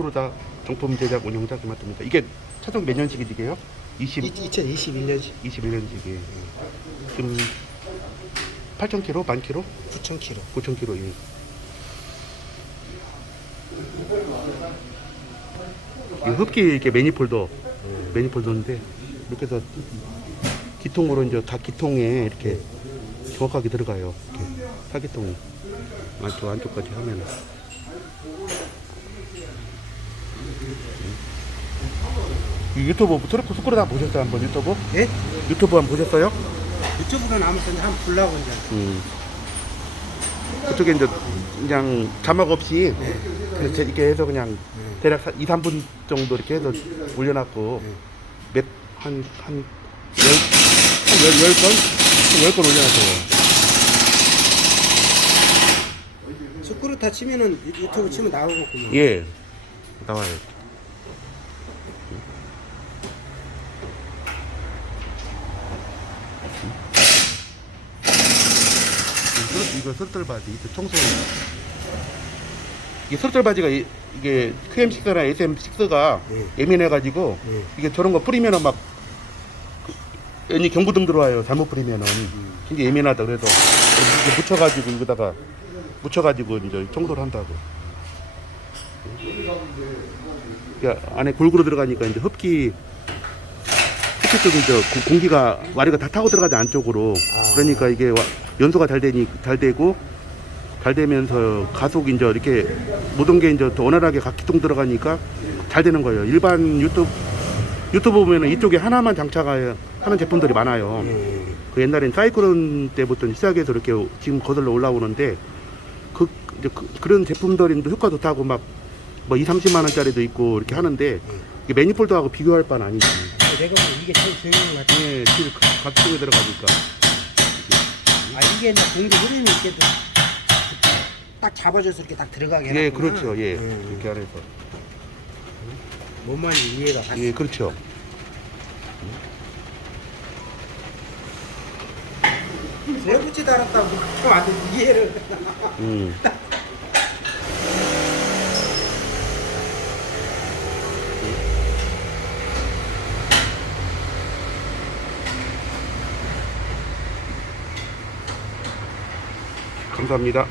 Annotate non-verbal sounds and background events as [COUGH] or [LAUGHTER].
스코르다 정품 제작 운영자 김하트입니다. 이게 차종 몇 년식이게요? 20, 2021년식 21년식이에요. 지금 8,000km, 10,000km, 9,000km. 9,000km. 예. 이 흡기 이렇게 매니폴더, 매니폴더인데 이렇게 해서 기통으로 이제 각 기통에 이렇게 정확하게 들어가요. 이렇게 사기통이 안쪽 안쪽까지 하면. 이 유튜브 트로프 스크롤 다 보셨어요 한번 유튜브? 예? 유튜브 한번 보셨어요? 유튜브는 아무튼 한번 보려고 이제. 음. 그쪽에 이제 그냥 자막 없이 그냥 제- 이렇게 해서 그냥 대략 2, 3분 정도 이렇게 해서 올려놨고 몇, 한, 한, 열, 한 열, 열 건? 한 열 건 올려놨어요. 스크루타 치면은 유- 유튜브 치면 나오겠구만. 예. 나와요. 이거, 이거 설떨바지, 이거 청소. 이게 설떨바지가 이- 이게 QM6나 SM6가 네. 예민해가지고 네. 이게 저런 거 뿌리면은 막 그, 괜히 경고등 들어와요. 잘못 뿌리면은 굉장히 예민하다 그래서 이렇게 묻혀가지고 이거다가 묻혀가지고 이제 청소를 한다고. 야, 안에 골고루 들어가니까 이제 흡기 흡기 쪽에 이제 고- 공기가 와리가 다 타고 들어가지 안쪽으로 아. 그러니까 이게 와- 연소가 잘 되니 잘 되고 잘 되면서 가속이 이제 이렇게 모든 게 이제 더 원활하게 각 기통 들어가니까 잘 되는 거예요. 일반 유튜브 유튜브 보면은 이쪽에 하나만 장착하는 제품들이 많아요. 예. 그 옛날엔 사이클론 때부터 시작해서 이렇게 지금 거슬러 올라오는데 그, 그, 런 제품들이 효과 좋다고 막 뭐 2, 30만 원짜리도 있고 이렇게 하는데 이게 매니폴드하고 비교할 바는 아니지. 내가 보기 이게 제일 중요한 것 같아. 예, 실 각종에 들어가니까. 아 이게 이제 공기 흐름이 또딱 잡아줘서 이렇게 딱 들어가게 예, 해놨구나. 그렇죠. 예, 음. 이렇게 안에서. 뭔 말인지 이해가 갔어. 예, 그렇죠. 왜 붙지 달았다고 완전 이해를. 음. [LAUGHS] 감사합니다.